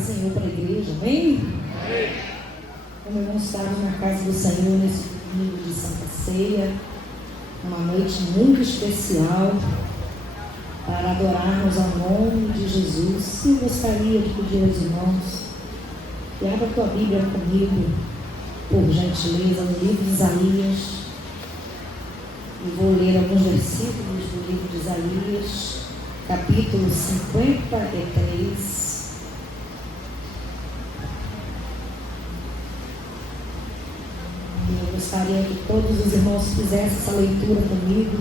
do Senhor para a igreja, amém? Como vamos estar na casa do Senhor nesse domingo de Santa Ceia, uma noite muito especial para adorarmos ao nome de Jesus. Eu gostaria de pedir aos irmãos que abra a tua Bíblia comigo, por gentileza, no livro de Isaías. E vou ler alguns versículos do livro de Isaías, capítulo 53. Eu gostaria que todos os irmãos fizessem essa leitura comigo,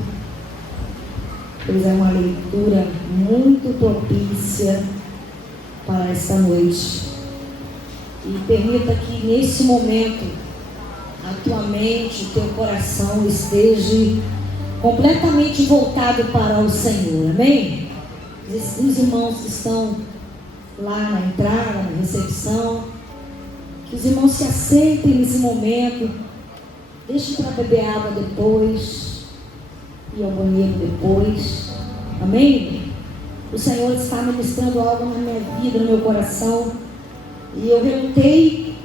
pois é uma leitura muito propícia para esta noite. E permita que nesse momento a tua mente, o teu coração esteja completamente voltado para o Senhor, amém? Os irmãos que estão lá na entrada, na recepção, que os irmãos se aceitem nesse momento, deixem para beber água depois, ir ao banheiro depois, amém? O Senhor está ministrando algo na minha vida, no meu coração, e eu relutei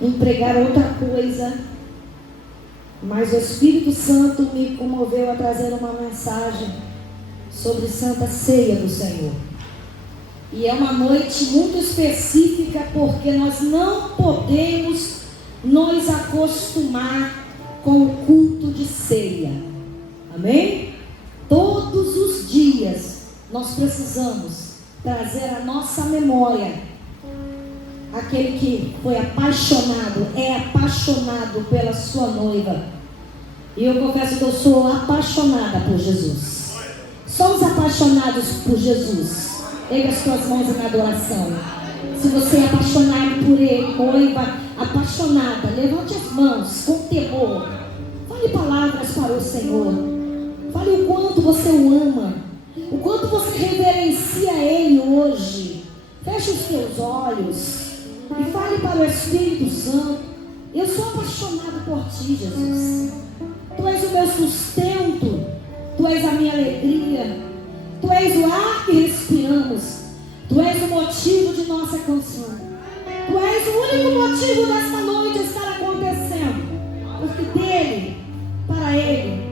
em pregar outra coisa, mas o Espírito Santo me comoveu a trazer uma mensagem sobre Santa Ceia do Senhor. E é uma noite muito específica, porque nós não podemos nos acostumar com o culto de ceia, amém? Todos os dias nós precisamos trazer à nossa memória aquele que foi apaixonado, é apaixonado pela sua noiva. E eu confesso que eu sou apaixonada por Jesus. Somos apaixonados por Jesus. Erga as tuas mãos em adoração. Se você é apaixonado por Ele, noiva apaixonada, levante as mãos com temor. Fale palavras para o Senhor. Fale o quanto você o ama, o quanto você reverencia Ele hoje. Feche os teus olhos e fale para o Espírito Santo: eu sou apaixonado por Ti, Jesus. Tu és o meu sustento, Tu és a minha alegria, Tu és o ar que respiramos, Tu és o motivo de nossa canção, Tu és o único motivo desta noite estar acontecendo, porque dele, para Ele,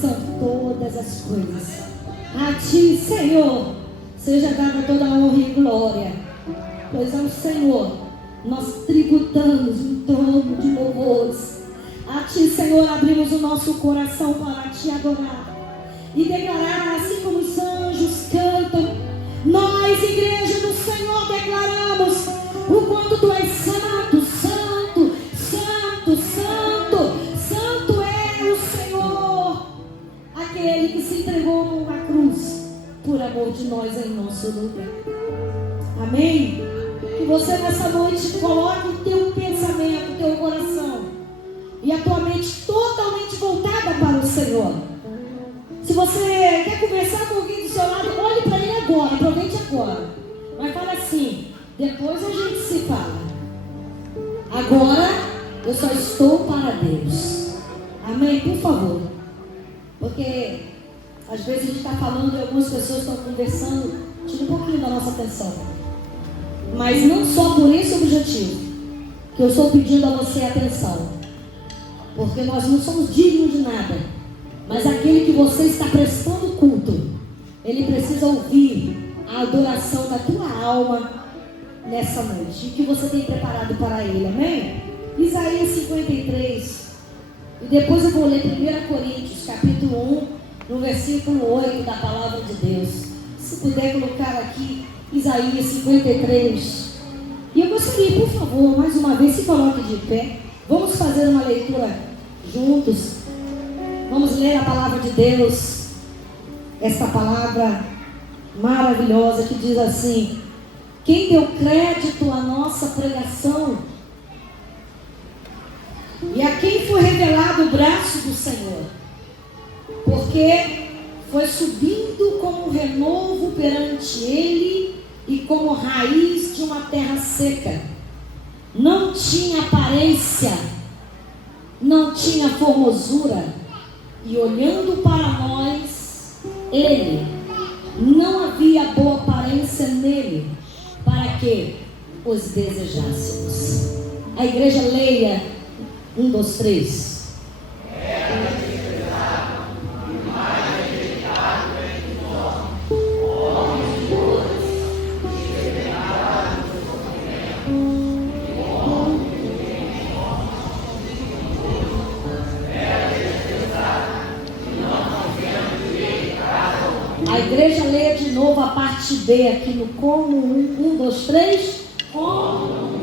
são todas as coisas. A Ti, Senhor, seja dada toda a honra e glória, pois ao Senhor nós tributamos em torno de louvores. A Ti, Senhor, abrimos o nosso coração para Te adorar e declarar, assim como os anjos cantam. Nós, igreja do Senhor, declaramos o quanto Tu és santo, santo, santo, santo. Santo é o Senhor, aquele que se entregou numa cruz por amor de nós em nosso lugar. Amém? Que você nessa noite coloque o teu pensamento, o teu coração e a tua mente totalmente voltada para o Senhor. Se você quer conversar com alguém do seu lado, olhe para ele agora, aproveite agora. Mas fala assim: depois a gente se fala. Agora eu só estou para Deus. Amém? Por favor. Porque às vezes a gente está falando e algumas pessoas estão conversando, tira um pouquinho da nossa atenção. Mas não só por esse objetivo que eu estou pedindo a você atenção, porque nós não somos dignos de nada, mas aquele que você está prestando culto, ele precisa ouvir a adoração da tua alma nessa noite, e que você tem preparado para ele, amém? Isaías 53, e depois eu vou ler 1 Coríntios capítulo 1, no versículo 8 da palavra de Deus. Se puder colocar aqui Isaías 53. E eu gostaria, por favor, mais uma vez, se coloque de pé. Vamos fazer uma leitura juntos. Vamos ler a palavra de Deus. Esta palavra maravilhosa que diz assim: quem deu crédito à nossa pregação? E a quem foi revelado o braço do Senhor? Porque foi subindo como renovo perante Ele e como raiz de uma terra seca. Não tinha aparência, não tinha formosura, e olhando para nós, Ele, não havia boa aparência nele, para que os desejássemos. A igreja leia 1, 2, 3. A igreja leia de novo a parte B aqui no como 1, 2, 3. Como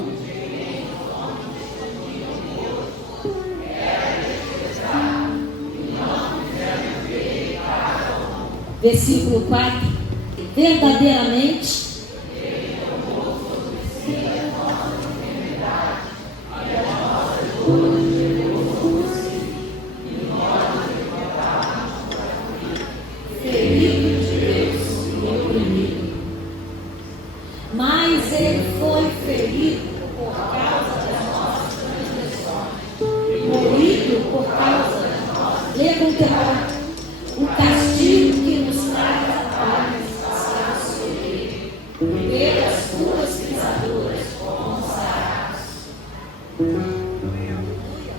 versículo 4. Verdadeiramente ferido de Deus e oprimido, mas ele foi ferido por causa das nossas transgressões, moído por causa das nossas. Leia com temor. O castigo que nos traz a paz está sobre ele, pelas tuas pisaduras fomos sarados.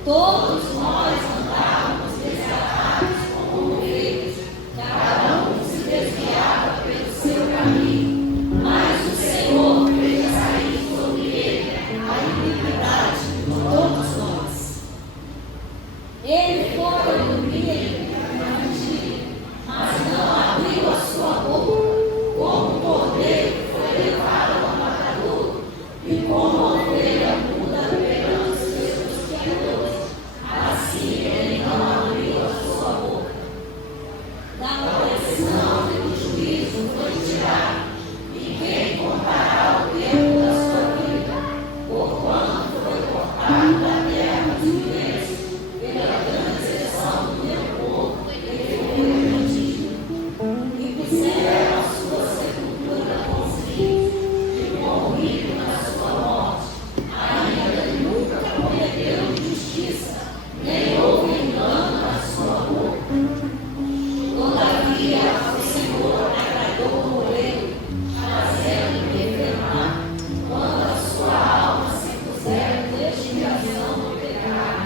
Todos nós andávamos desgarrados como ovelhas, cada um se desviava pelo seu caminho, mas o Senhor fez sair sobre ele a iniquidade de todos nós. Ele foi dormir, mas não abriu a sua boca. Como cordeiro foi levado ao matadouro, e como ovelha muda perante os seus criadores, assim ele não abriu a sua boca. Da opressão e do juízo foi tirado, e quem contará o tempo da sua vida? Porquanto foi cortado da terra dos viventes, pela transgressão do meu povo, ele foi rendido. E puseram a sua sepultura com os filhos, e morrido na sua morte. Ainda nunca cometeu injustiça, nem houve engano na sua boca. Todavia, o Senhor agradou morrer, fazendo-lhe enfermar. Quando a sua alma se puser em expiação do pecado,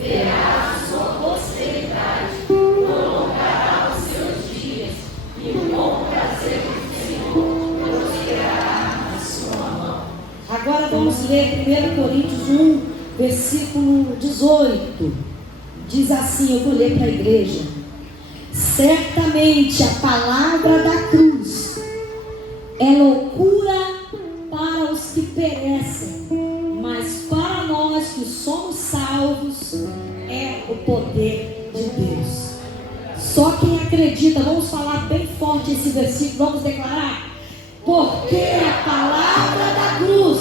verá a sua posteridade, prolongará os seus dias, e o bom prazer do Senhor prosperará na sua mão. Agora vamos ler 1 Coríntios 1, versículo 18. Diz assim, eu vou ler para a igreja. Certamente a palavra da cruz é loucura para os que perecem, mas para nós que somos salvos é o poder de Deus. Só quem acredita, vamos falar bem forte esse versículo, vamos declarar: porque a palavra da cruz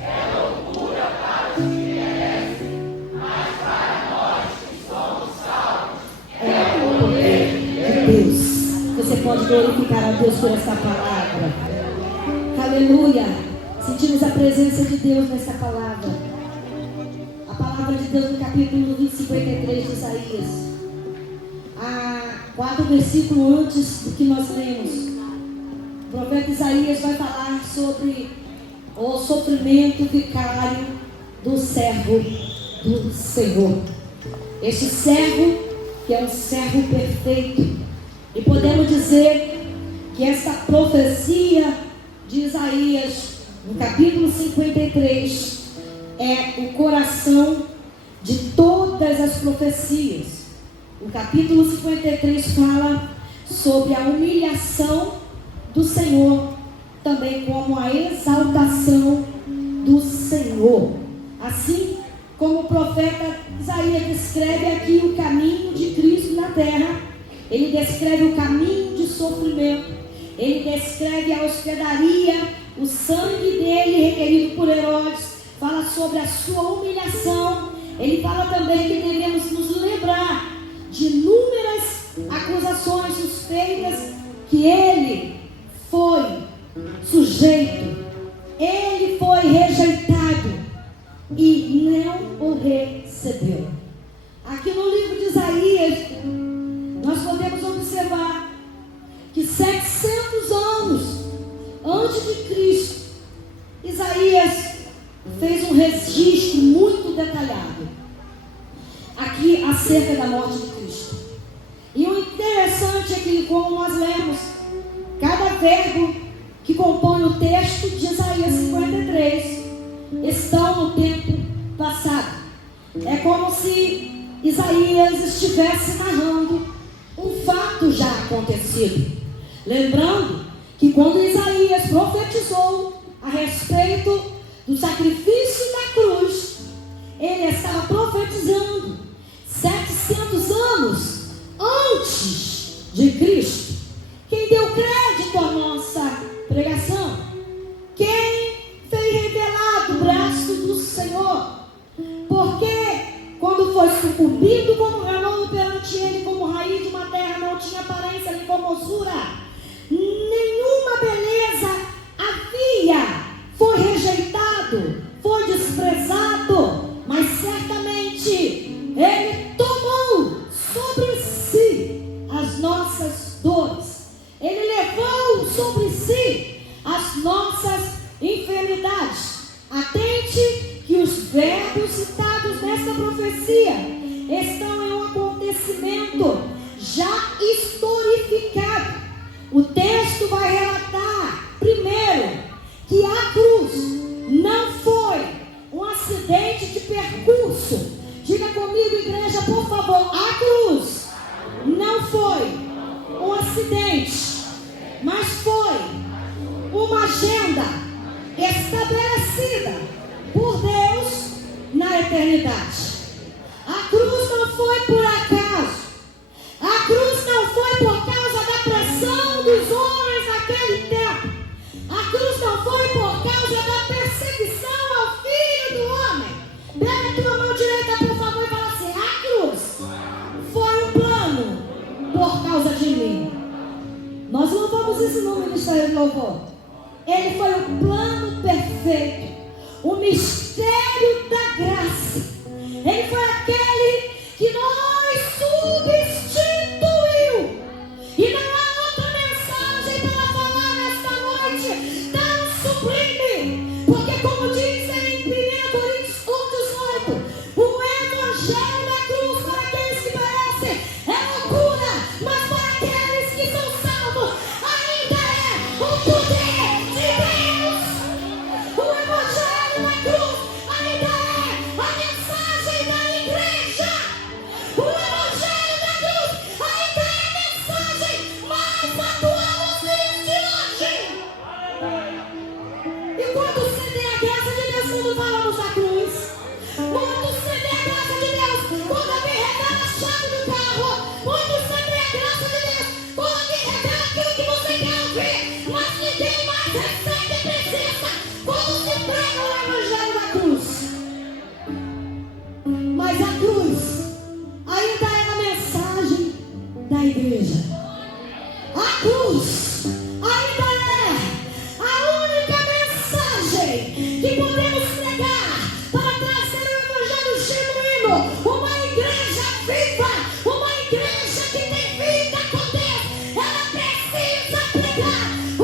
é loucura para os que perecem, mas para nós que somos salvos é o poder de Deus. Você pode glorificar a Deus por essa palavra. Aleluia. Sentimos a presença de Deus nessa palavra. A palavra de Deus no capítulo 53 de Isaías, a 4 versículos antes do que nós lemos, o profeta Isaías vai falar sobre o sofrimento vicário do servo do Senhor. Este servo que é um servo perfeito. E podemos dizer que essa profecia de Isaías, no capítulo 53, é o coração de todas as profecias. O capítulo 53 fala sobre a humilhação do Senhor, também como a exaltação do Senhor. Assim como o profeta Isaías descreve aqui o caminho de Cristo na terra, ele descreve o caminho de sofrimento, ele descreve a hospedaria, o sangue dele requerido por Herodes, fala sobre a sua humilhação. Ele fala também que devemos nos lembrar de inúmeras acusações suspeitas que ele foi sujeito, ele foi rejeitado e não o recebeu. Aqui no livro de Isaías, nós podemos observar que 700 anos antes de Cristo, Isaías fez um registro muito detalhado aqui acerca da morte de Cristo. E o interessante é que, como nós lemos, cada verbo que compõe o texto de Isaías 53 estão no tempo passado. É como se Isaías estivesse narrando um fato já acontecido. Lembrando que quando Isaías profetizou a respeito do sacrifício da cruz, ele estava profetizando 700 anos antes de Cristo. Quem deu crédito à nossa pregação? Quem fez revelar o braço do Senhor? Porque quando foi sucumbido como relógio perante ele, como raiz de uma terra, não tinha aparência nem formosura, nenhuma beleza havia, foi rejeitado, foi desprezado, mas certamente ele tomou sobre si as nossas dores. Ele levou sobre si as nossas enfermidades. Atente que os verbos citados nesta profecia estão em um acontecimento já historificado. O texto vai relatar, primeiro, que a cruz não foi um acidente de percurso. Diga comigo, igreja, por favor. A cruz não foi um acidente, mas foi uma agenda estabelecida por Deus na eternidade. A cruz não foi por acaso. A cruz não foi por causa da pressão dos homens naquele tempo. A cruz não foi por causa da perseguição ao Filho do Homem. Pega a tua mão direita, por favor, e fala assim: a cruz foi um plano por causa de mim. Nós louvamos esse nome no Ministério de Louvor. Ele foi o plano perfeito, o mistério da graça. Ele foi aquele que nos substituiu. E não há outra mensagem para falar nesta noite tão sublime. Porque, como diz em 1 Coríntios 1,18, o evangelho da cruz para aqueles que perecem é loucura, mas para aqueles que são salvos ainda é o poder de Deus. O evangelho da cruz ainda é a mensagem da igreja. O evangelho da cruz ainda é a mensagem mais atual aos dias de hoje. E quando você tem a graça de Deus quando falamos da cruz? Quando você tem a graça de Deus quando alguém revela a chave do carro? Quando você tem a graça de Deus quando alguém revela aquilo que você quer ouvir, mas ninguém mais recebe a presença quando se prega o evangelho da cruz? Mas a cruz ainda é a mensagem da igreja. A cruz ainda é a única mensagem que podemos pregar para trazer o evangelho genuíno. Uma igreja viva, uma igreja que tem vida com Deus. Ela precisa pregar o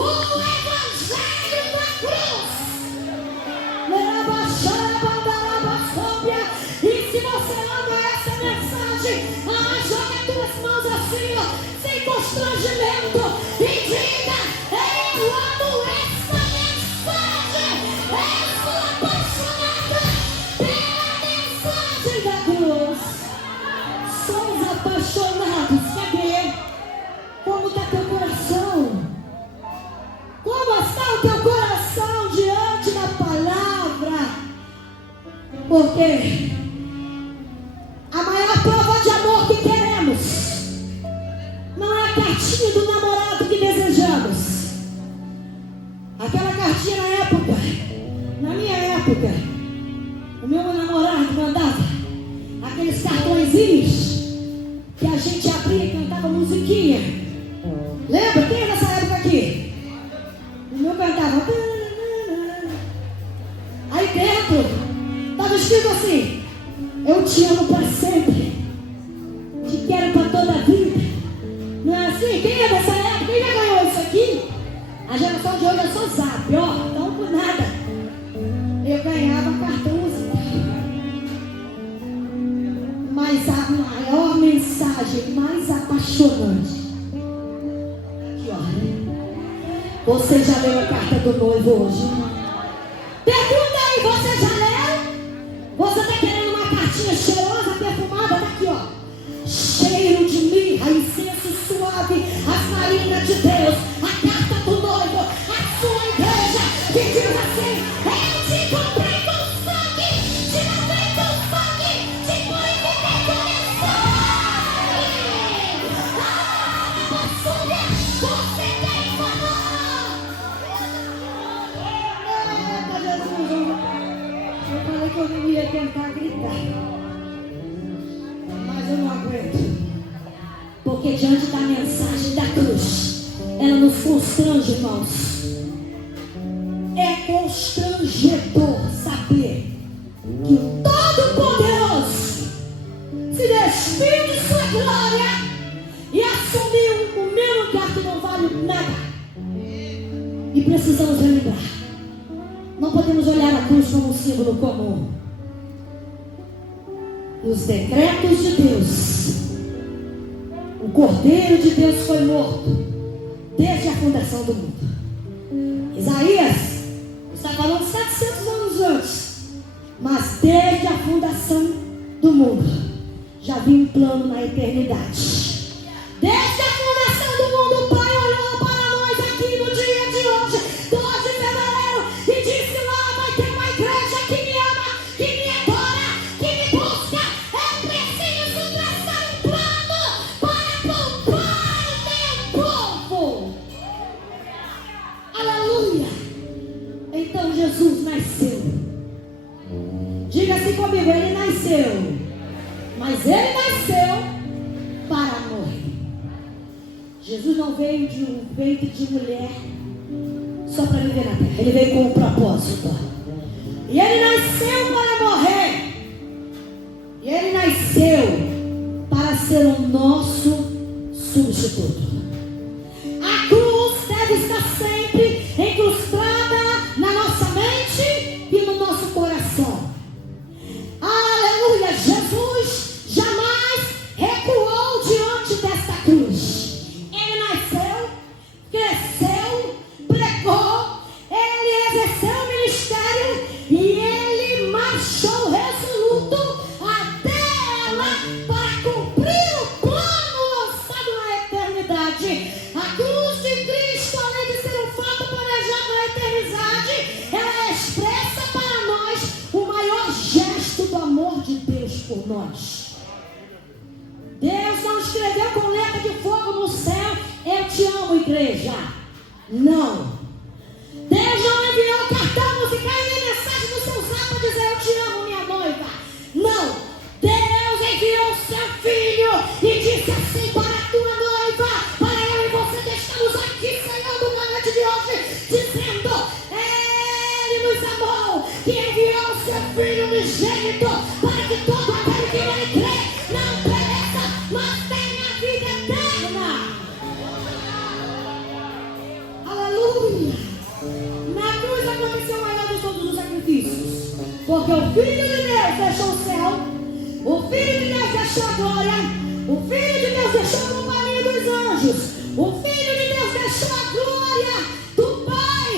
evangelho da cruz. E se você ama essa mensagem, joga as tuas mãos assim, ó, sem constrangimento, e diga: eu amo essa mensagem. Eu sou apaixonada pela mensagem da cruz. Somos apaixonados. Cadê? Como está teu coração? Como está o teu coração diante da palavra? Porque a maior prova de amor que queremos não é a cartinha do namorado que desejamos. Aquela cartinha na minha época, o meu namorado mandava aqueles cartõezinhos que a gente abria e cantava musiquinha. Lembra? Quem é dessa época aqui? O meu cantava. Aí dentro estava escrito assim: eu te amo para sempre, te quero para toda a vida. Não é assim? Quem é dessa época? Quem já ganhou isso aqui? A geração de hoje é só zap, ó, então por nada. Eu ganhava cartão. apaixonante. Aqui, ó. Você já leu a carta do noivo hoje? Pergunta aí, você já leu? Você está querendo uma cartinha cheirosa, perfumada? Tá aqui, ó. Cheiro de mirra, incenso suave, as narinas de Deus, a carta do noivo, a sua igreja, que diz assim: eu te comprei com sangue, te lavei com sangue, te purifiquei com sangue. Você tem valor. Eita, Jesus, eu falei que eu não ia tentar gritar, mas eu não aguento. Porque diante da mensagem da cruz, ela nos constrange, irmãos. É constrangedor saber que o Todo-Poderoso se despiu de sua glória e assumiu o meu lugar que não vale nada. E precisamos relembrar. Não podemos olhar a cruz como um símbolo comum. Os decretos de Deus, o Cordeiro de Deus foi morto desde a fundação do mundo. Isaías está falando 700 anos antes, mas desde a fundação do mundo já havia um plano na eternidade. Desde a fundação do mundo, o Pai olhou para nós aqui no dia de hoje, 2 de fevereiro, e disse: lá vai ter uma igreja que me ama, que me adora, que me busca. Eu preciso traçar um plano para poupar o meu povo. Aleluia! Então Jesus nasceu. Diga assim comigo: ele nasceu. Mas ele nasceu para morrer. Jesus não veio de um peito de mulher só para viver na terra. Ele veio com um propósito. E ele nasceu para morrer. E ele nasceu para ser o nosso substituto. A cruz deve estar sempre incrustada na nossa mente e no nosso coração. Aleluia! Jesus jamais recuou diante desta cruz. Ele nasceu, cresceu, pregou, ele exerceu o ministério e ele marchou resoluto até ela para cumprir o plano lançado na eternidade. A cruz de Cristo, além de ser um fato planejado na eternidade, ela expressa para nós o maior gesto do amor de Deus por nós. Deus não escreveu com letra de fogo no céu: eu te amo, igreja. Não. Deus não enviou cartão musical e nem mensagem no seu zap para dizer: eu te amo, minha noiva. Não. Deus enviou o seu filho e disse assim para a tua noiva, para eu e você que estamos aqui celebrando na noite de hoje, dizendo: ele nos amou, que enviou o seu filho unigênito, para que todo aquele que nele crê não pereça, mas tenha vida eterna. Aleluia! Na cruz aconteceu o maior de todos os sacrifícios, porque o Filho de Deus deixou o céu, o Filho de Deus deixou a glória, o Filho de Deus deixou a companhia dos anjos, o Filho de Deus deixou a glória do Pai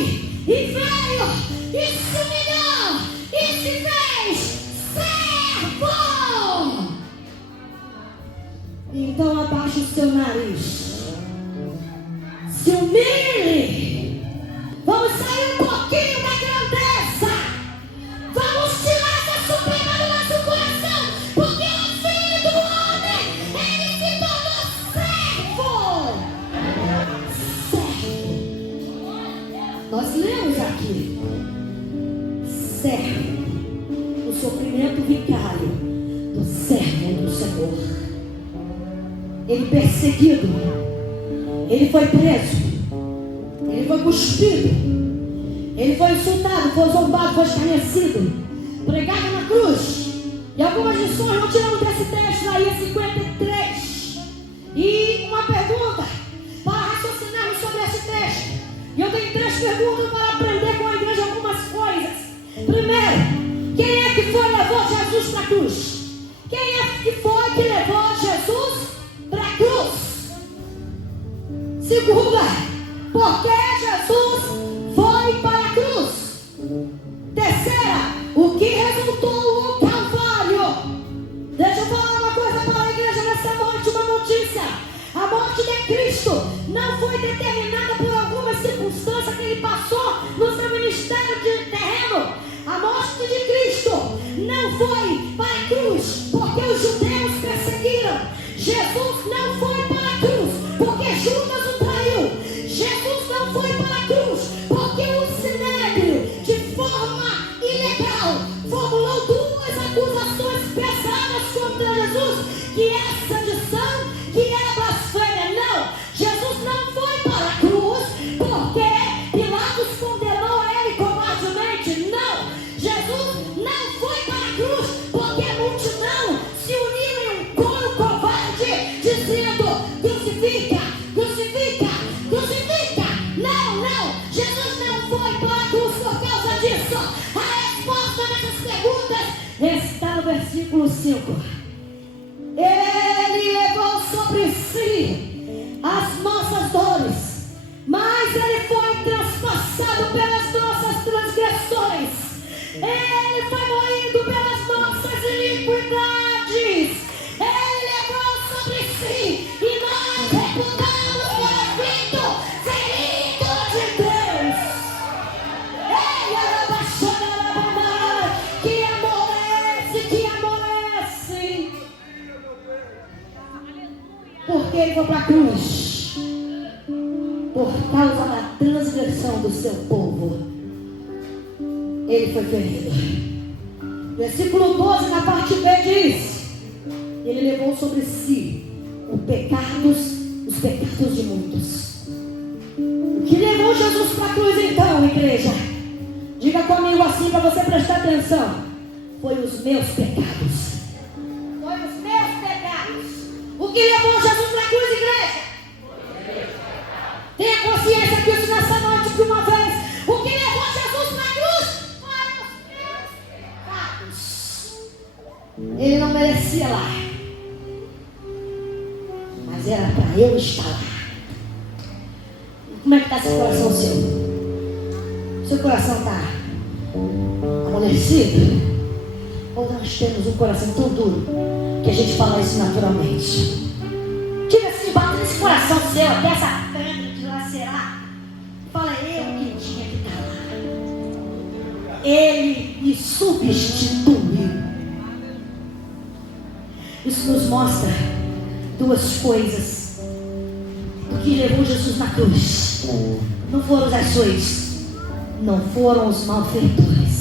e veio e se humilhou e se fez servo. Então abaixe o seu nariz, se humilhe. Vamos sair um pouquinho da grandeza, vamos tirar essa suprema do nosso coração, porque o Filho do Homem, ele se tornou servo. Nós lemos aqui: servo, o sofrimento vicário do servo do Senhor. Ele perseguido, ele foi preso, ele foi cuspido, ele foi insultado, foi zombado, foi escarnecido, pregado na cruz. E algumas lições nós tiramos desse texto, Isaías 53. E uma pergunta para raciocinarmos sobre esse texto. E eu tenho 3 perguntas para aprender com a igreja algumas coisas. Primeiro, quem é que foi e levou Jesus para a cruz? Quem é que foi que levou Jesus para a cruz? Segunda, porque Jesus foi para a cruz. Terceira, o que resultou o Calvário. Deixa eu falar uma coisa para a igreja nessa noite, uma notícia. A morte de Cristo não foi determinada por alguma circunstância que ele passou no seu ministério terreno. A morte de Cristo não foi para a cruz porque os judeus perseguiram. Jesus não foi para a cruz porque Judas o traiu. Jesus não foi para a cruz porque o Sinédrio, de forma ilegal, formulou duas acusações pesadas contra Jesus, que é sedição, que é blasfêmia. Não, Jesus não foi para a cruz porque Pilatos condenou a ele covardemente. Não, Jesus não foi para a cruz porque a multidão se uniu em um coro covarde, dizendo: crucifica, crucifica, crucifica. Não, não, Jesus não foi para a cruz por causa disso. A resposta nessas perguntas está no versículo 5. Ele levou sobre si as nossas dores, mas ele foi transpassado pelas nossas transgressões, ele foi moído pelas nossas iniquidades, ele levou sobre si, e nós reputamos por efeito ferido de Deus. Ei, arabaxorabamá, que amolece, que amolece. Porque ele foi para a cruz por causa da transgressão do seu povo. Ele foi ferido. Versículo 12, na parte B, diz: ele levou sobre si os pecados de muitos. O que levou Jesus para a cruz então, igreja? Diga comigo assim para você prestar atenção: foi os meus pecados. Foi os meus pecados. O que levou Jesus para a cruz, igreja? Tenha consciência disso nessa noite de uma vez. O que levou Jesus para a cruz foram os meus pecados. Ele não merecia lá, mas era para eu estar lá. Como é que está esse coração seu? Seu coração está amolecido? Ou nós temos um coração tão duro que a gente fala isso naturalmente? Tira assim, bate nesse coração seu, até essa pedra de lacerar. Fala: eu que tinha que estar lá. Ele me substituiu. Isso nos mostra duas coisas. O que levou Jesus na cruz não foram as ações, não foram os malfeitores.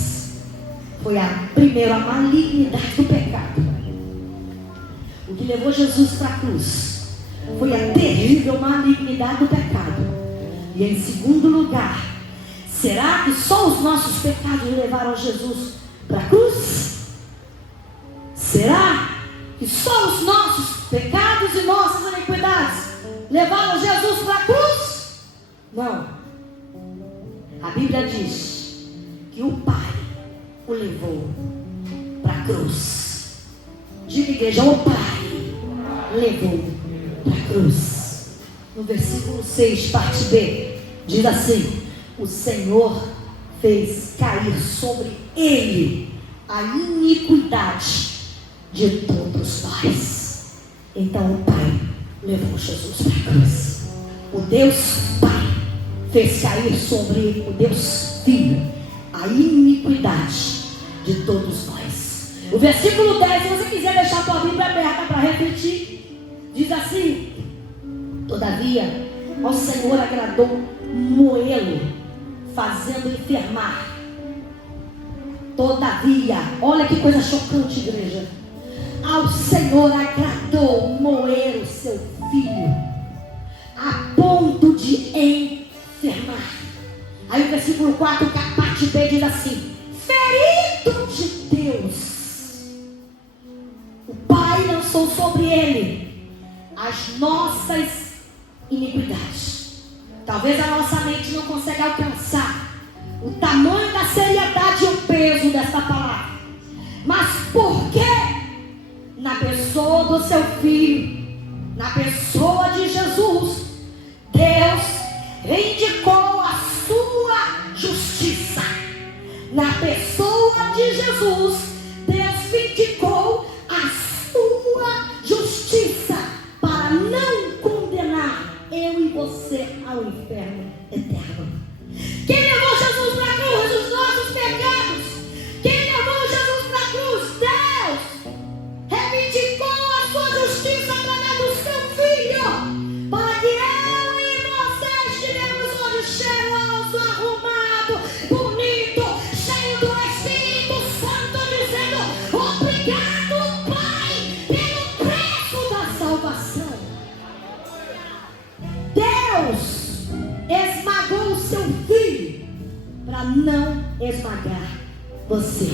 Foi primeiro a malignidade do pecado. O que levou Jesus para a cruz foi a terrível malignidade do pecado. E em segundo lugar, será que só os nossos pecados levaram Jesus para a cruz? Será que só os nossos pecados e nossas iniquidades levaram Jesus para a cruz? Não. A Bíblia diz que o Pai o levou para a cruz. Diga, igreja: o Pai levou para a cruz. No versículo 6, parte B, diz assim: o Senhor fez cair sobre ele a iniquidade de todos nós. Então o Pai levou Jesus para a cruz. O Deus Pai fez cair sobre ele, o Deus Filho, a iniquidade de todos nós. O versículo 10, se você quiser deixar a tua Bíblia aberta para refletir, diz assim: todavia ao Senhor agradou moê-lo, fazendo enfermar. Todavia, olha que coisa chocante, igreja. Ao Senhor agradou moer o seu filho, a ponto de enfermar. Aí o versículo 4, a parte B, diz assim: ferido de Deus, o Pai lançou sobre ele as nossas iniquidades. Talvez a nossa mente não consiga alcançar o tamanho da seriedade e o peso desta palavra, mas por que na pessoa do seu filho, na pessoa de Jesus, Deus pessoa de Jesus, Deus vindicou a sua justiça para não condenar eu e você ao inferno eterno. Quem levou Jesus para a cruz? Os nossos pecados. Quem levou Jesus para a cruz? Deus reivindicou a sua justiça através do seu Filho, para que eu e você estivemos hoje cheiroso, arrumado, bonito, cheio do Espírito Santo, dizendo: obrigado, Pai, pelo preço da salvação. Deus esmagou o seu Filho para não esmagar você.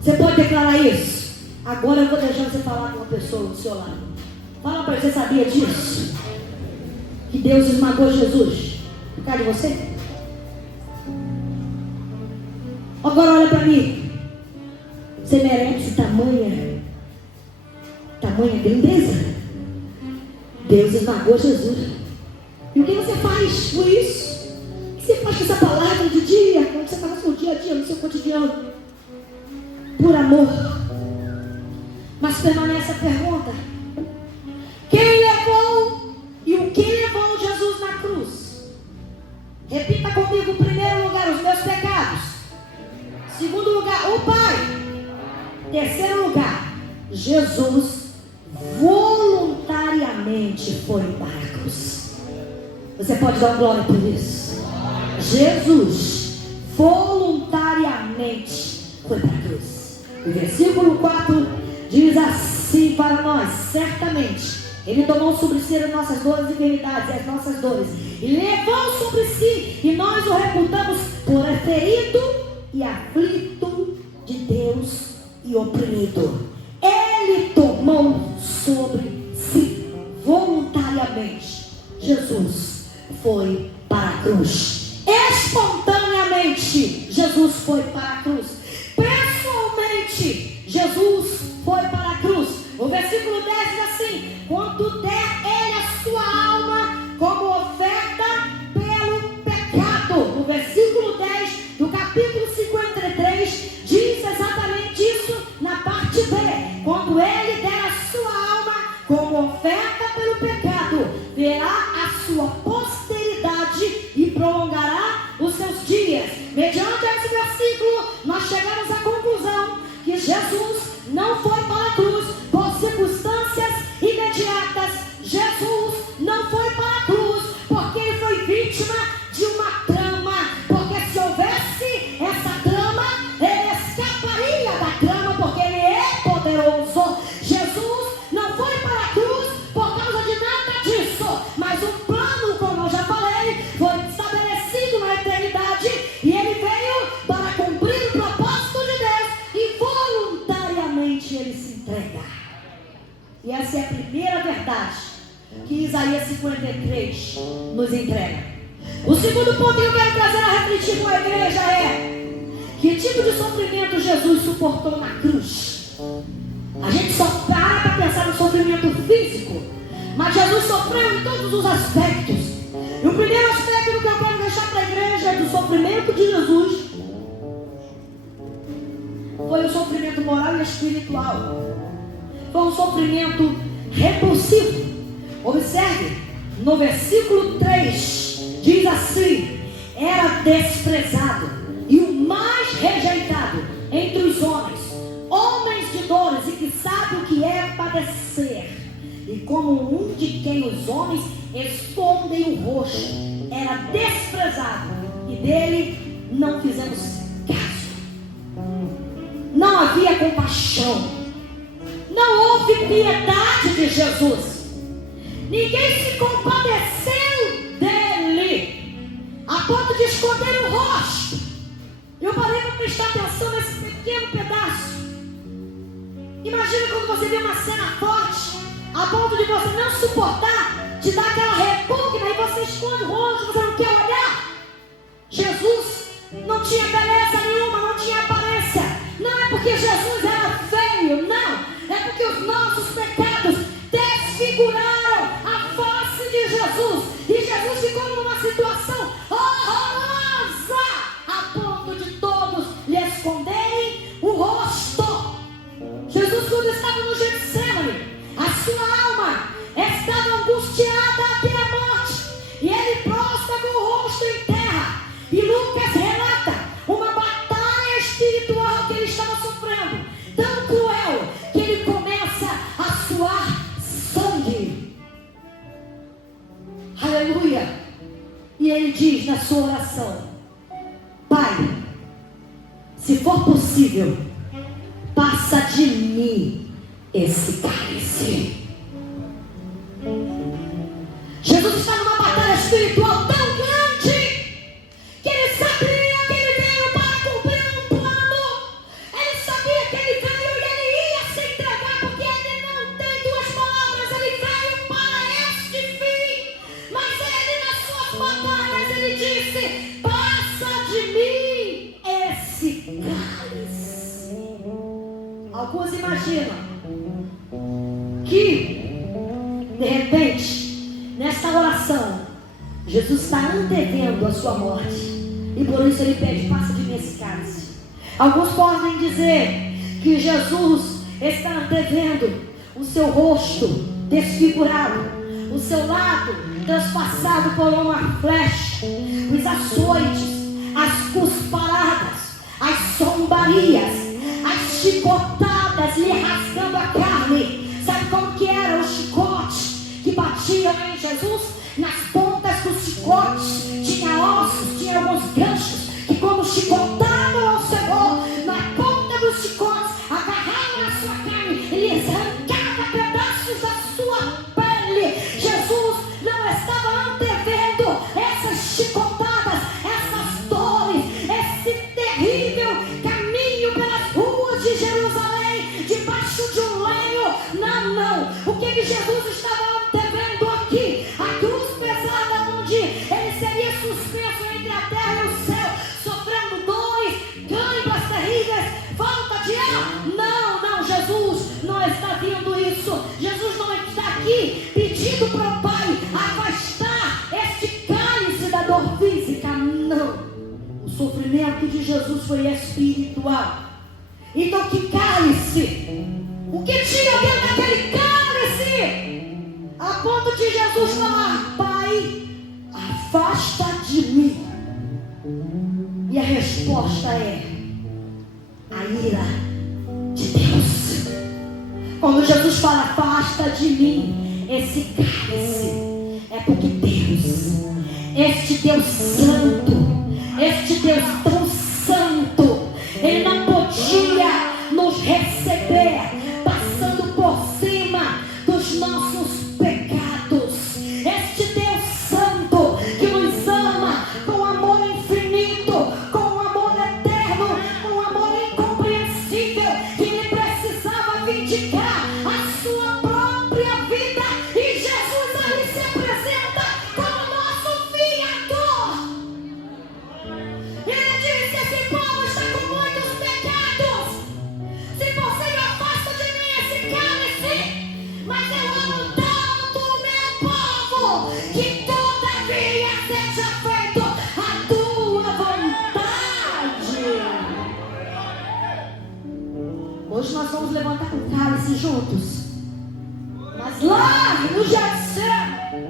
Você pode declarar isso? Agora eu vou deixar você falar com uma pessoa do seu lado. Fala para você, sabia disso? Que Deus esmagou Jesus por causa de você? Agora olha para mim. Você merece tamanha grandeza? Deus esmagou Jesus. E o que você faz com isso? O que você faz com essa palavra de dia? Quando você está no seu dia a dia, no seu cotidiano? Por amor. Mas permanece a pergunta: quem levou e o que levou Jesus na cruz? Repita comigo: em primeiro lugar, os meus pecados. Segundo lugar, o Pai. Terceiro lugar, Jesus voluntariamente foi para a cruz. Você pode dar glória por isso? Jesus voluntariamente foi para a cruz. O versículo 4 diz assim para nós: certamente Ele tomou sobre si as nossas dores e enfermidades, as nossas dores, e levou sobre si, e nós o reputamos por ferido e aflito de Deus e oprimido. Ele tomou sobre si voluntariamente. Jesus foi para a cruz. Espontaneamente Jesus foi para a cruz. Pessoalmente Jesus foi para a cruz. O versículo 10 diz assim: quanto der ele a sua alma como oferta pelo pecado. O versículo 10 do capítulo 53 diz exatamente isso na parte B. Quando ele der a sua alma como oferta pelo pecado, verá a sua posteridade e prolongará os seus dias. Mediante esse versículo, nós chegamos à conclusão que Jesus não foi para a cruz por circunstâncias imediatas. Jesus não foi para a cruz porque ele foi vítima de uma trama. Porque se houvesse essa trama, ele escaparia da trama, porque ele é poderoso. Jesus não foi para a cruz por causa de nada disso, mas o plano, como eu já falei, foi estabelecido na eternidade, e ele veio para cumprir o propósito de Deus, e voluntariamente ele se entrega. E essa é a primeira verdade que Isaías 53 nos entrega. O segundo ponto que eu quero trazer a refletir com a igreja é: que tipo de sofrimento Jesus suportou na cruz? A gente só para pensar no sofrimento físico, mas Jesus sofreu em todos os aspectos. E o primeiro aspecto que eu quero deixar para a igreja é do sofrimento de Jesus foi o sofrimento moral e espiritual. Foi um sofrimento repulsivo. Observe, no versículo 3 diz assim: era desprezado e o mais rejeitado entre os homens, homens de dores e que sabe o que é padecer, e como um de quem os homens escondem o rosto, era desprezado, e dele não fizemos caso. Não havia compaixão, não houve piedade de Jesus. Ninguém se compadeceu dele a ponto de esconder o rosto. Eu parei para prestar atenção nesse pequeno pedaço. Imagina quando você vê uma cena forte a ponto de você não suportar, te dar aquela repugna e você esconde o rosto, você não quer olhar. Jesus não tinha beleza nenhuma, não tinha aparência. Não é porque Jesus era feio, não. É porque os nossos pecados desfiguraram a face de Jesus. E Jesus ficou numa situação horrorosa a ponto de todos na sua oração: Pai, se for possível, passa de mim esse cálice. Jesus está numa batalha espiritual tão grande que ele sabia que ele veio para cumprir um plano. Ele sabia que ele veio e ele ia se entregar, porque ele não tem duas palavras. Ele veio para este fim. Mas ele, nas suas batalhas, ele disse: passa de mim esse cálice. Alguns imaginam que, de repente, nessa oração, Jesus está antevendo a sua morte, e por isso ele pede: passa de mim esse cálice. Alguns podem dizer que Jesus está antevendo o seu rosto desfigurado, o seu lado transpassado por uma flecha, os açoites, as cusparadas, as zombarias, as chicotadas lhe rasgando a carne. Sabe como que era o chicote que batiam em Jesus? Nas pontas dos chicotes tinha ossos, tinha alguns ganchos que, como chicotavam ao Senhor, na ponta dos chicotes agarravam a sua carne e lhes arrancava pedaços da sua pele. Jesus não estava antevendo essas chicotadas, essas dores, esse terrível caminho pelas ruas de Jerusalém, debaixo de um lenho. Não. O que Jesus estava antevendo aqui? A cruz pesada, onde ele seria suspenso entre a terra e o céu, sofrendo dores, câimbras terríveis, falta de ar. Não, Jesus não está vendo isso. Jesus não está aqui pedindo para o Pai afastar este cálice da dor física. Não. O sofrimento de Jesus foi espiritual. Então, que cálice? O que tinha dentro daquele cálice? A ponto de Jesus falar: Pai, afasta de mim. E a resposta é a ira de Deus. Quando Jesus fala: afasta de mim esse cálice, é porque Deus, este Deus santo, este Deus tão santo, ele não podia nos receber passando por cima dos nossos pecados. Este Deus santo que nos ama com amor infinito, com amor eterno, com amor incompreensível, que ele precisava vindicar a sua própria vida, e Jesus ali se apresenta como nosso fiador. Ele disse: esse povo está com muitos pecados. Se você me afasta de mim esse cálice, mas eu amo tanto o meu povo, que todavia seja feito a tua vontade. Hoje nós vamos levantar o cálice juntos. Mas lá no Getsemane,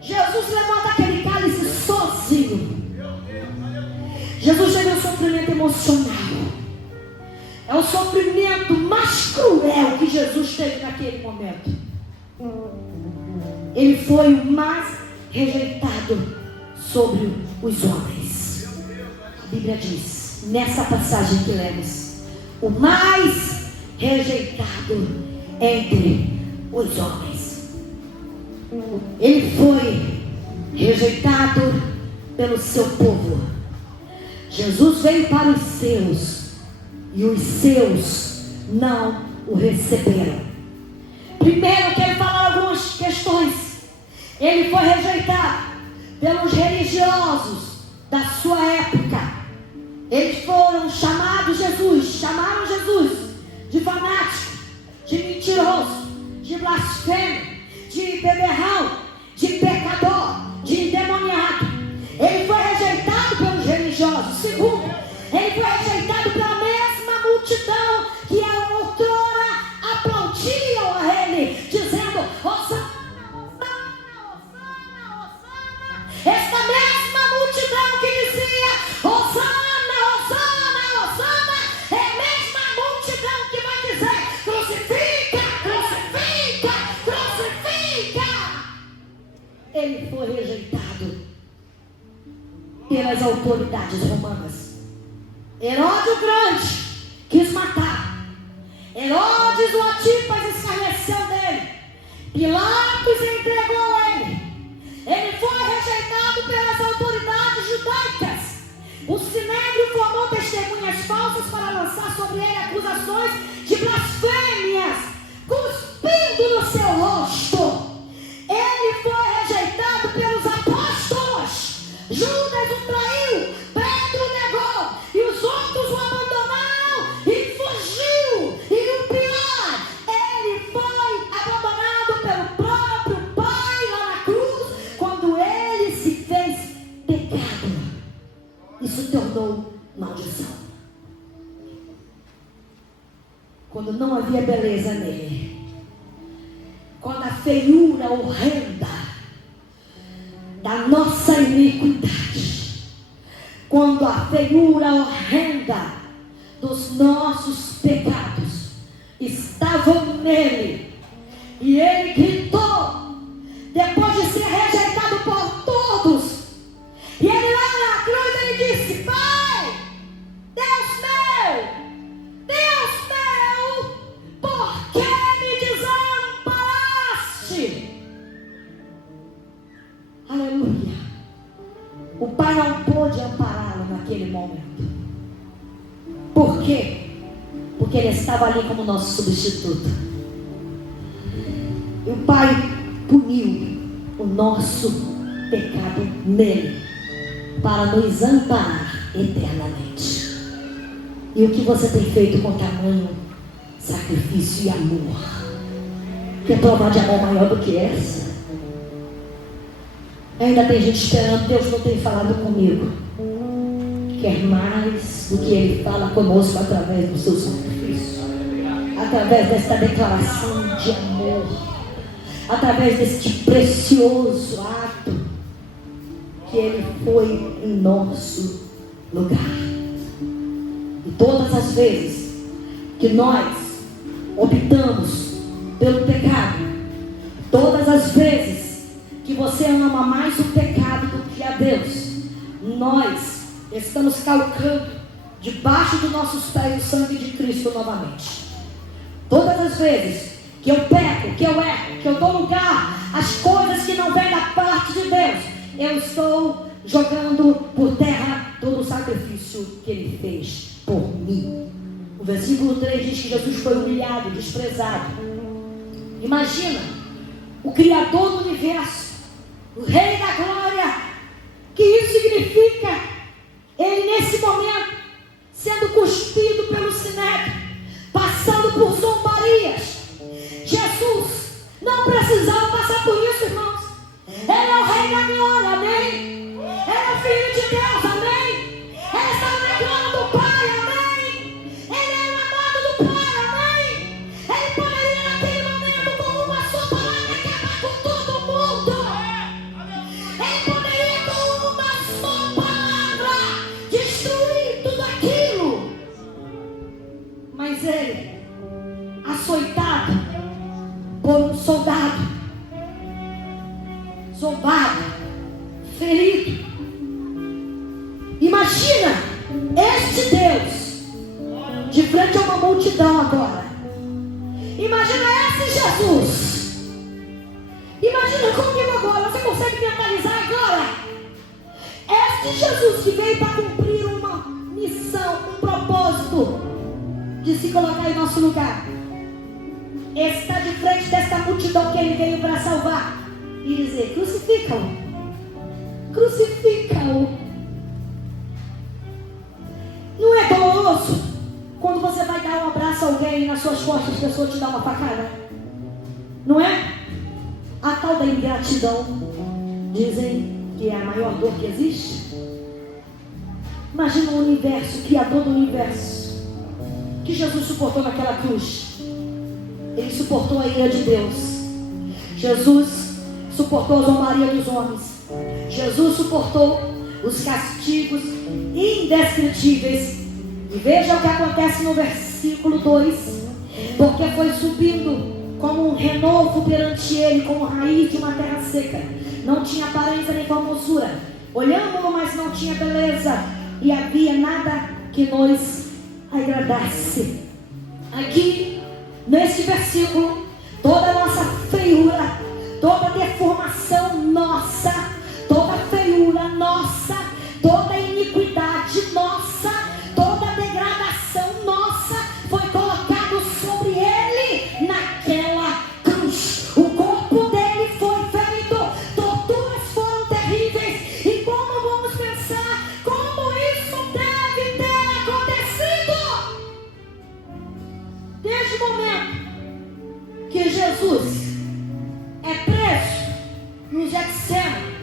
Jesus levanta aquele cálice sozinho. Jesus teve um sofrimento emocional. É o sofrimento mais cruel que Jesus teve naquele momento. Ele foi o mais rejeitado sobre os homens. A Bíblia diz, nessa passagem que lemos, o mais rejeitado entre os homens. Ele foi rejeitado pelo seu povo. Jesus veio para os seus, e os seus não o receberam. Primeiro, eu quero falar algumas questões. Ele foi rejeitado pelos religiosos da sua época. Eles chamaram Jesus de fanático, de mentiroso, de blasfêmio, de beberrão, de pecador, de endemoniado. Ele foi rejeitado pelos religiosos. Segundo, ele foi rejeitado pela mesma multidão que a outrora aplaudiam a ele, dizendo: Hosana, Hosana, Hosana, Hosana. Esta mesma multidão que dizia Hosana, Hosana, Hosana, é a mesma multidão que vai dizer: crucifica, crucifica, crucifica. as autoridades romanas. Herodes o Grande quis matar. Herodes o Antipas escarneceu dele. Pilatos entregou ele. Ele foi rejeitado pelas autoridades judaicas. O Sinédrio formou testemunhas falsas para lançar sobre ele acusações de blasfêmias, cuspindo no seu rosto. Ele foi rejeitado pelos apóstolos. Judas o traiu, Pedro o negou, e os outros o abandonaram e fugiu. E o pior, ele foi abandonado pelo próprio Pai lá na cruz, quando ele se fez pecado. Isso tornou maldição. Quando não havia beleza nele, quando a feiura horrenda da nossa iniquidade, quando a feiura horrenda dos nossos pecados estavam nele, e ele gritou, depois de ser rejeitado por todos, e ele lá na cruz, ele disse: Pai, Deus meu, por que me desamparaste? Aleluia. O Pai não pôde ampará-lo naquele momento. Por quê? Porque ele estava ali como nosso substituto. E o Pai puniu o nosso pecado nele, para nos amparar eternamente. E o que você tem feito com tamanho sacrifício e amor? Quer prova de amor maior do que essa? Ainda tem gente esperando. Deus não tem falado comigo. Quer mais do que Ele fala conosco através do seu sacrifício, através desta declaração de amor, através deste precioso ato que Ele foi em nosso lugar. E todas as vezes que nós optamos pelo pecado, todas as vezes que você ama mais o pecado do que a Deus, nós estamos calcando debaixo dos nossos pés o sangue de Cristo novamente. Todas as vezes que eu peco, que eu erro, que eu dou lugar às coisas que não vêm da parte de Deus, eu estou jogando por terra todo o sacrifício que Ele fez por mim. O versículo 3 diz que Jesus foi humilhado, desprezado. Imagina o Criador do universo, o Rei da glória, que isso significa? Ele nesse momento sendo cuspido pelo Sinédrio, passando por zombarias. Jesus não precisava passar por isso, irmãos. Ele é o Rei da glória, amém? Ele é o Filho de Deus, amém? Ele estava na glória do Pai, amém? Ele é o amado do Pai, amém? Ele poderia naquele momento, com uma só palavra, acabar com todo mundo. Ele poderia com uma só palavra destruir tudo aquilo. Mas ele, açoitado por um soldado, zombado, ferido. Imagina este Deus de frente a uma multidão agora. Imagina esse Jesus. Imagina comigo agora. Você consegue mentalizar agora? Este Jesus que veio para cumprir uma missão, um propósito de se colocar em nosso lugar, está de frente desta multidão que Ele veio para salvar e dizer: crucifica-o, crucifica-o. Não é doloroso quando você vai dar um abraço a alguém e nas suas costas a pessoa te dá uma facada? Não é? A tal da ingratidão, dizem que é a maior dor que existe. Imagina o universo, o Criador do universo, que Jesus suportou naquela cruz. Ele suportou a ira de Deus. Jesus suportou a zombaria dos homens. Jesus suportou os castigos indescritíveis. E veja o que acontece no versículo 2: porque foi subindo como um renovo perante Ele, como raiz de uma terra seca, não tinha aparência nem formosura, Olhamos, mas não tinha beleza, e havia nada que nos agradasse. Aqui, nesse versículo, toda a nossa feiura, toda a deformação nossa, toda a feiura nossa, toda a iniquidade nossa, toda a degradação nossa, foi colocado sobre ele naquela cruz. O corpo dele foi ferido, torturas foram terríveis. E como vamos pensar como isso deve ter acontecido? Desde o momento que Jesus é preso no Getsemane,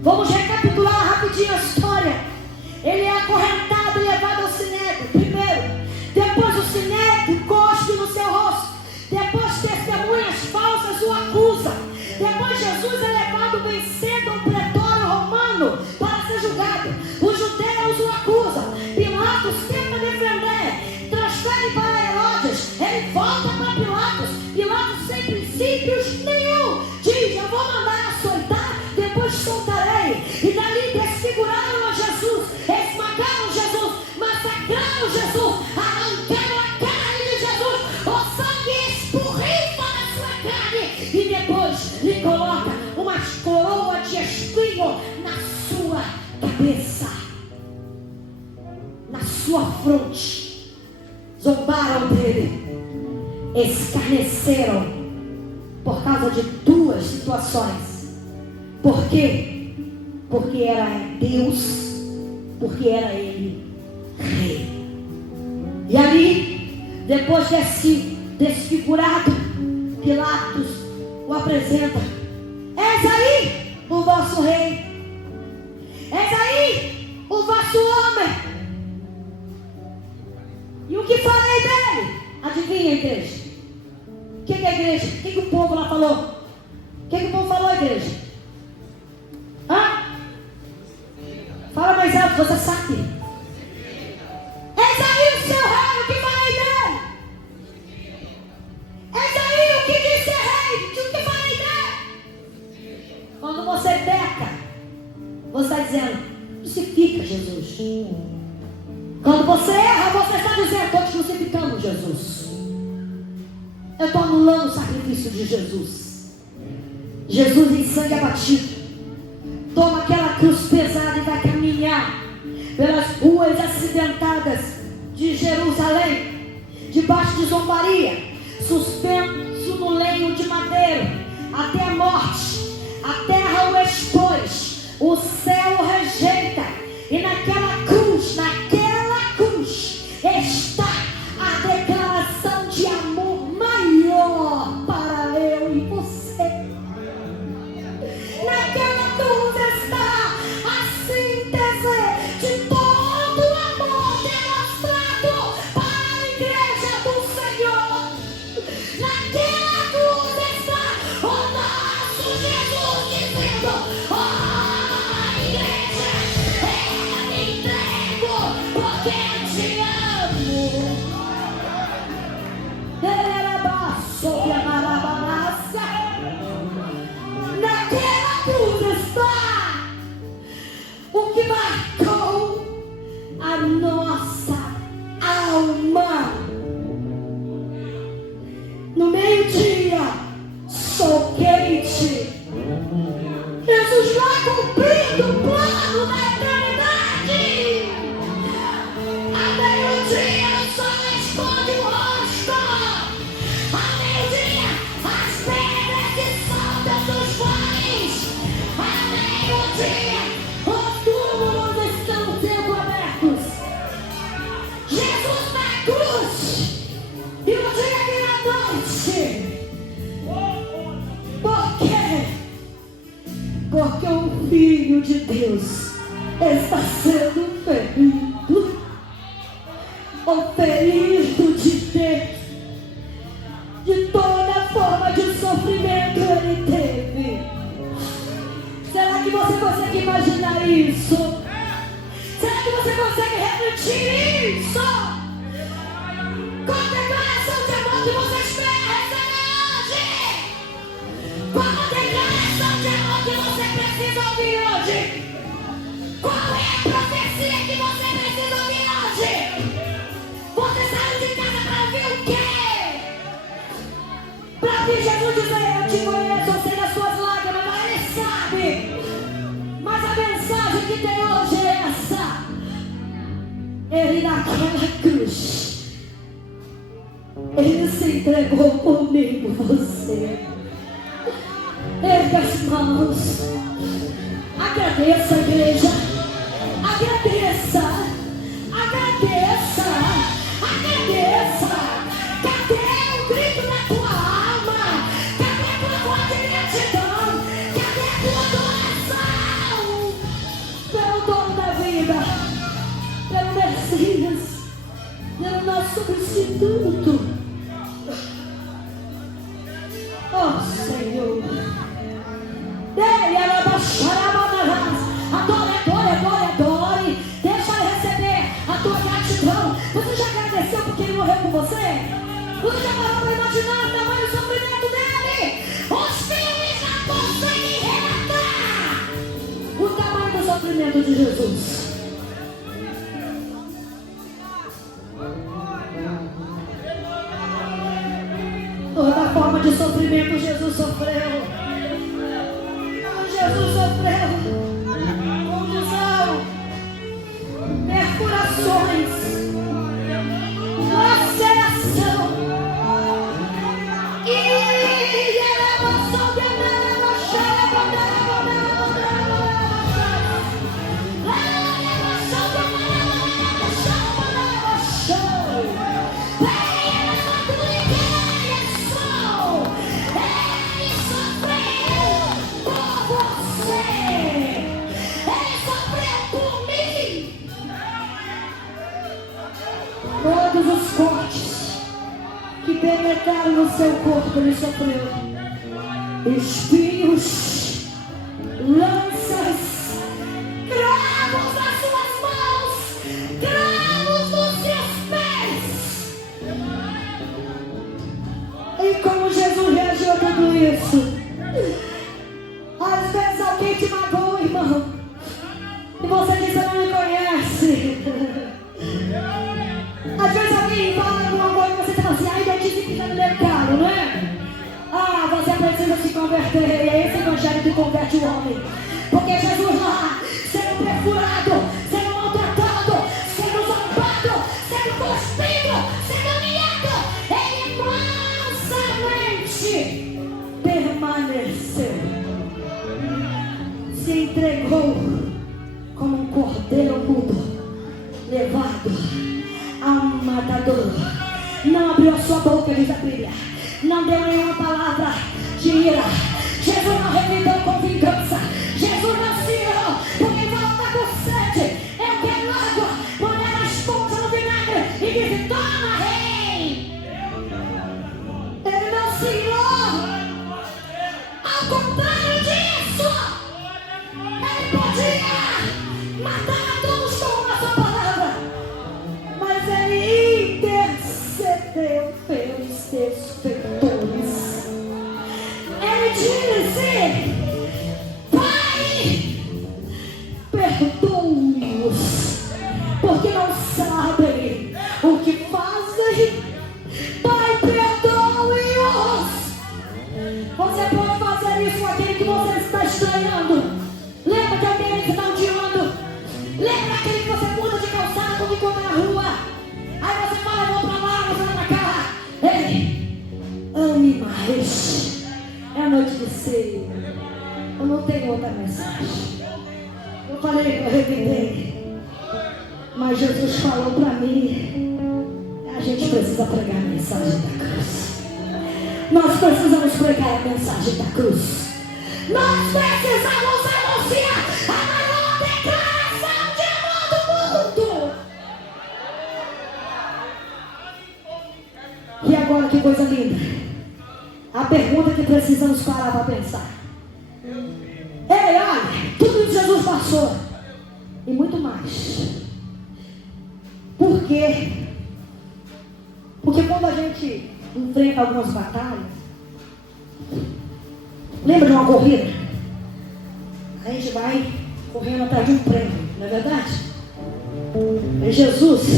vamos recapitular rapidinho a história. Ele é acorrentado e levado ao sinédrio primeiro. Depois o sinédrio cospe no seu rosto. Depois testemunhas falsas o acusam. Depois Jesus é levado vencendo ao pretório romano para ser julgado. Os judeus o acusam. Pilatos tenta defender. Transfere para Herodes. Ele volta para Pilatos. Pilatos sem princípios nenhum. Diz: eu vou mandar açoitar, depois soltarei. E dali desfiguraram a Jesus, esmagaram Jesus, massacraram Jesus, arrancaram a carne de Jesus, o sangue escorrifa na sua carne, e depois lhe coloca uma coroa de espinho na sua cabeça, na sua fronte. Zombaram dele, escarneceram por causa de duas situações. Por quê? Porque era Deus, porque era ele rei. E ali, depois desse desfigurado, Pilatos o apresenta: eis aí o vosso rei, eis aí o vosso homem. E o que falei dele? Adivinha, igreja? O que é a igreja? O que o povo lá falou? O que o povo falou, igreja? Hã? Fala mais alto, você sabe. Eis aí o seu rei, o que falei dele? Eis aí o que disse rei, o que falei dele? Quando você peca, você está dizendo: crucifica Jesus. Quando você erra, você está dizendo: estou te crucificando, Jesus. Eu estou anulando o sacrifício de Jesus. Jesus em sangue abatido toma aquela cruz pesada e vai caminhar pelas ruas acidentadas de Jerusalém, debaixo de zombaria, suspenso no lenho de madeira, até a morte. A terra o expôs, o céu o rejeita, e naquela cruz está a declaração de amor maior para eu e você. Naquela cruz está a síntese de todo o amor demonstrado para a igreja do Senhor. Naquela cruz está o nosso Jesus dizendo: oh, igreja, eu me entrego porque eu te amo. Naquela cruz está o que marcou a nossa alma. No meio-dia, sol quente, Jesus vai cumprindo o plano da eternidade. A meio-dia o sol esconde o rosto. A meio-dia as pedras se soltam dos vales. A meio-dia os túmulos estão sendo abertos. Jesus na cruz, e o dia vira noite. Por quê? Porque o Filho de Deus está sendo ferido. O ferido de Deus, de toda forma de sofrimento ele teve. Será que você consegue imaginar isso? Será que você consegue refletir isso? Qual a declaração de amor que você espera receber hoje? Qual a declaração de amor que você precisa ouvir hoje? Qual é a profecia que você precisa ouvir hoje? Você saiu de casa para ouvir o quê? Para ouvir Jesus dizer: eu te conheço, eu sei das suas lágrimas, mas Ele sabe. Mas a mensagem que tem hoje é essa: Ele naquela cruz, Ele se entregou por mim, por você. Ergue as mãos. Agradeça, igreja. Agradeça. Agradeça. Agradeça. Cadê o grito da tua alma? Cadê a tua voz de gratidão? Cadê a tua adoração? Pelo dono da vida, pelo Messias, pelo nosso substituto. Oh, Senhor. Adore, adore, adore, adore. Deixa Ele receber a tua gratidão. Você já agradeceu porque Ele morreu por você? Você já parou para imaginar o tamanho do sofrimento dele? Os filhos já conseguem relatar o tamanho do sofrimento de Jesus. Toda forma de sofrimento Jesus sofreu. Jesus sofreu contusão, perfurações, laceração e elevação de todos os cortes que penetraram no seu corpo, Ele sofreu. Espinhos, lanças, cravos nas suas mãos, cravos nos seus pés. E como Jesus reagiu a tudo isso? Às vezes alguém te magoou, irmão, e você diz: eu não me conhece. Às vezes alguém fala alguma coisa e você fala assim: ainda disse que está no mercado, não é? Ah, você precisa se converter. E é esse evangelho que converte o homem. Porque Jesus lá, sendo perfurado, sendo maltratado, sendo zombado, sendo cuspido, sendo humilhado, Ele mansamente permaneceu. Se entregou como um cordeiro mudo, levado a um matador. Não abriu a sua boca, diz a Bíblia. Não deu nenhuma palavra de ira. Jesus não revidou com vingança. Jesus não se irou, porque ele falou: está com sede, eu quero água. Mulher a esponja no vinagre e disse: toma, rei. Ele não se irou. Ao contrário disso, ele podia matar a todos com uma só palavra, mas Ele intercedeu pelos seus feitores. Ele disse: Pai, perdoe-os, porque não sabem o que fazem. Pai, perdoe-os. Você pode fazer isso com aquele que você está estranhando. Lembra de alguém que está odiando? Lembra daquele que você muda de calçada quando encontra na rua? Aí você fala: vou pra lá, você vai pra cá. Ei, ame mais. É a noite de ceia. Eu não tenho outra mensagem. Eu falei, eu repeti, mas Jesus falou pra mim: a gente precisa pregar a mensagem da cruz. Nós precisamos pregar a mensagem da cruz. Nós precisamos anunciar a maior declaração de amor do mundo. E agora, que coisa linda. A pergunta que precisamos parar para pensar. Ei, olha, tudo isso Jesus passou. E muito mais. Por quê? Porque quando a gente enfrenta algumas batalhas, lembra de uma corrida? A gente vai correndo atrás de um prêmio. não é verdade? Jesus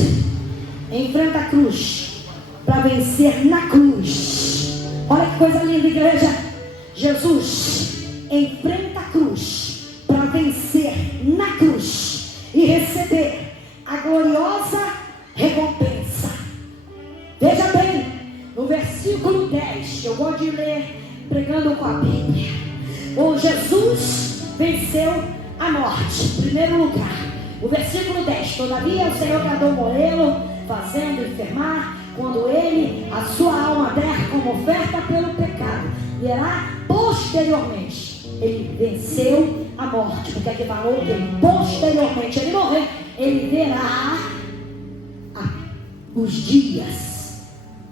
enfrenta a cruz para vencer na cruz. Olha que coisa linda, igreja. Jesus enfrenta a cruz para vencer na cruz e receber a gloriosa recompensa. Veja bem, no versículo 10, eu gosto de ler pregando com a Bíblia. O Jesus venceu a morte, em primeiro lugar. O versículo 10: todavia o Senhor guardou morrê-lo, fazendo enfermar, quando ele a sua alma der como oferta pelo pecado. Verá posteriormente, ele venceu a morte, porque aqui falou que posteriormente ele morreu, ele verá os dias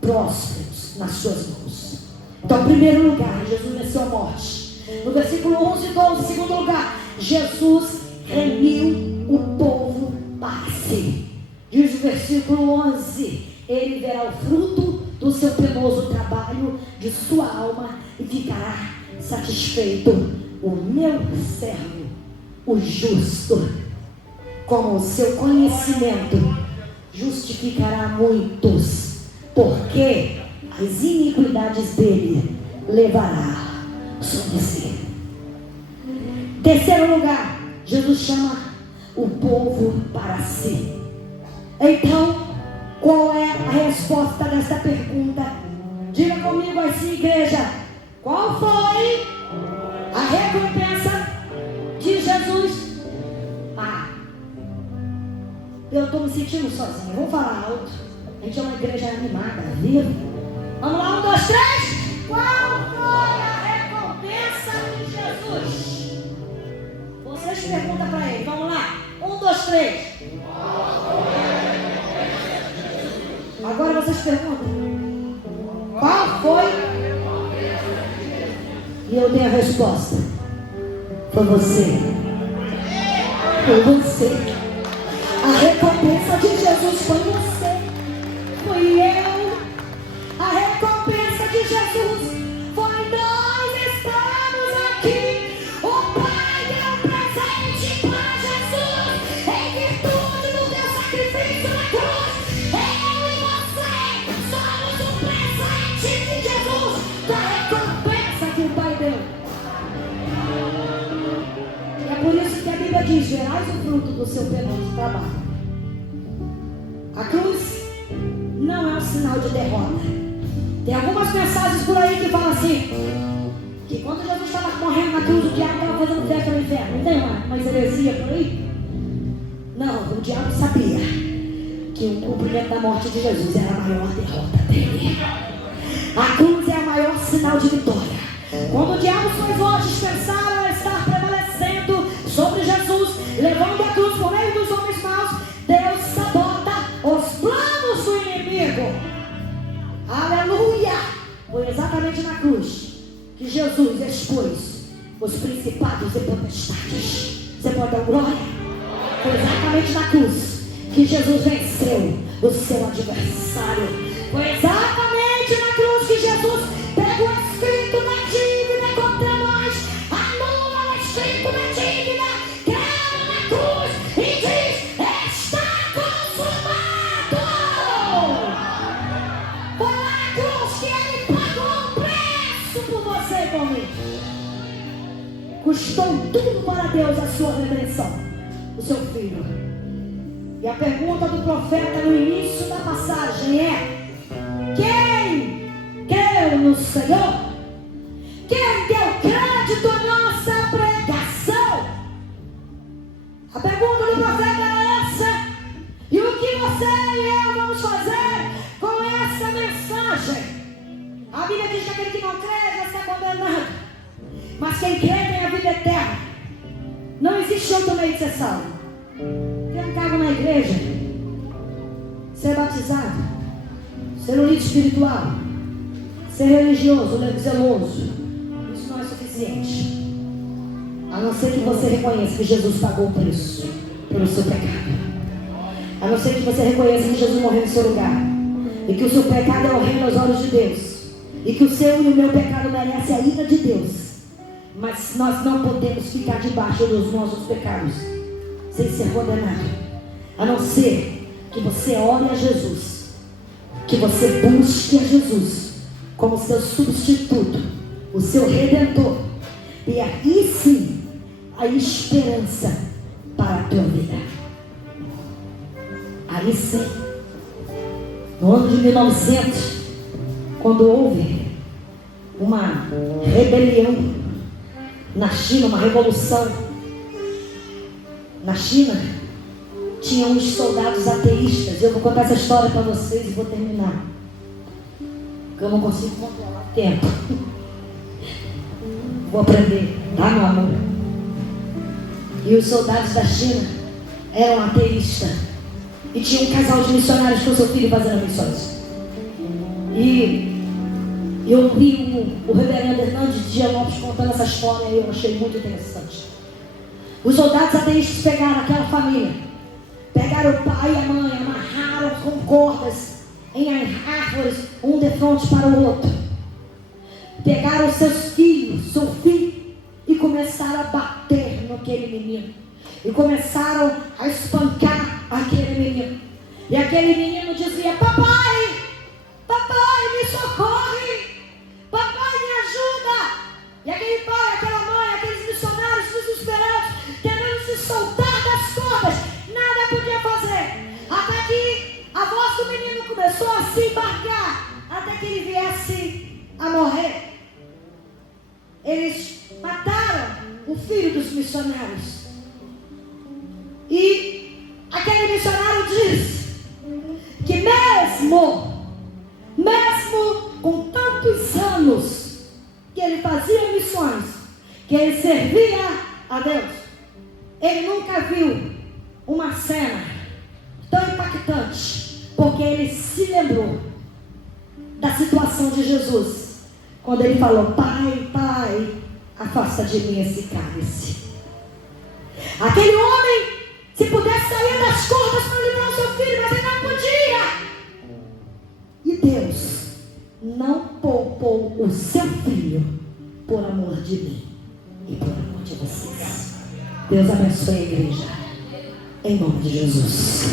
próximos nas suas mãos. Então, em primeiro lugar, Jesus venceu a morte. No versículo 11 e 12, em segundo lugar, Jesus remiu o povo para si. Diz o versículo 11: ele verá o fruto do seu penoso trabalho, de sua alma, e ficará satisfeito. O meu servo, o justo, com o seu conhecimento, justificará muitos, porque as iniquidades dele levará sobre si. Terceiro lugar, Jesus chama o povo para si. Então, qual é a resposta dessa pergunta? Diga comigo assim, igreja: qual foi a recompensa de Jesus? Eu estou me sentindo sozinho. Vamos falar alto. A gente é uma igreja animada, viva. Vamos lá, 1, 2, 3. Qual foi a recompensa de Jesus? Vocês perguntam para ele. Vamos lá, 1, 2, 3. Agora vocês perguntam: qual foi? E eu tenho a resposta: foi você. Foi você. A recompensa de Jesus foi você. Fui eu. A recompensa de Jesus foi nós. Estamos aqui. O Pai deu presente para Jesus em virtude do teu sacrifício na cruz. Eu e você somos o presente de Jesus, da recompensa que o Pai deu. E é por isso que a Bíblia diz: verás o fruto do seu penoso trabalho. A cruz não é um sinal de derrota. Tem algumas mensagens por aí que falam assim, que quando Jesus estava morrendo na cruz, o diabo estava fazendo festa no inferno. Não tem uma heresia por aí? Não, o diabo sabia que o cumprimento da morte de Jesus era a maior derrota dele. A cruz é o maior sinal de vitória. Quando o diabo e suas hostes pensaram a estar prevalecendo sobre Jesus, levando a cruz por meio dos homens maus, Deus sabota os planos do inimigo. Aleluia! Foi exatamente na cruz que Jesus expôs os principados e potestades. Você pode dar glória? Foi exatamente na cruz que Jesus venceu o seu adversário. Foi exatamente na cruz que Jesus pegou o escrito na dívida contra nós, anula o escrito na dívida, crava na cruz e diz: está consumado. Foi lá na cruz que ele pagou o preço por você e por mim. Custou tudo para Deus a sua redenção, o seu filho. E a pergunta do profeta no início da passagem é: quem creu no Senhor? Quem deu crédito à nossa pregação? A pergunta do profeta é essa. E o que você e eu vamos fazer com essa mensagem? A Bíblia diz que aquele que não crê já está condenado, mas quem crê tem a vida eterna. Não existe outro meio de ser salvo. Ter um cargo na igreja, ser batizado, ser um líder espiritual, ser religioso, zeloso, isso não é suficiente. A não ser que você reconheça que Jesus pagou o preço pelo seu pecado. A não ser que você reconheça que Jesus morreu no seu lugar, e que o seu pecado é horrendo aos olhos de Deus, e que o seu e o meu pecado merece a ira de Deus. Mas nós não podemos ficar debaixo dos nossos pecados. sem ser condenado. A não ser que você ore a Jesus, que você busque a Jesus como seu substituto, o seu redentor. E aí sim, a esperança para a tua vida. Aí sim, no ano de 1900, quando houve uma rebelião na China, uma revolução na China, tinha uns soldados ateístas. Eu vou contar essa história para vocês e vou terminar, porque eu não consigo controlar o tempo. Vou aprender, tá, meu amor? E os soldados da China eram ateístas. E tinha um casal de missionários com seu filho fazendo missões. E eu vi o reverendo Hernandes Dias Lopes contando essa história e eu achei muito interessante. Os soldados ateístas pegaram aquela família, pegaram o pai e a mãe, amarraram com cordas em árvores, um de frente para o outro. Pegaram seus filhos, seu filho, e começaram a bater naquele menino. E começaram a espancar aquele menino. E aquele menino dizia: papai, papai, me socorre, papai, me ajuda. E aquele pai, aquela mãe, aqueles missionários desesperados, tentando se soltar das cordas, nada podia fazer. Até que a voz do menino começou a se embarcar, até que ele viesse a morrer. Eles mataram o filho dos missionários. E aquele missionário disse que mesmo com tantos anos que ele fazia missões, que ele servia a Deus, ele nunca viu uma cena tão impactante, porque ele se lembrou da situação de Jesus, quando ele falou: pai, pai, afasta de mim esse cálice. Aquele homem, se pudesse sair das cordas para livrar o seu filho, mas ele não podia. E Deus não poupou o seu filho por amor de mim e por amor de vocês. Deus abençoe a igreja, em nome de Jesus.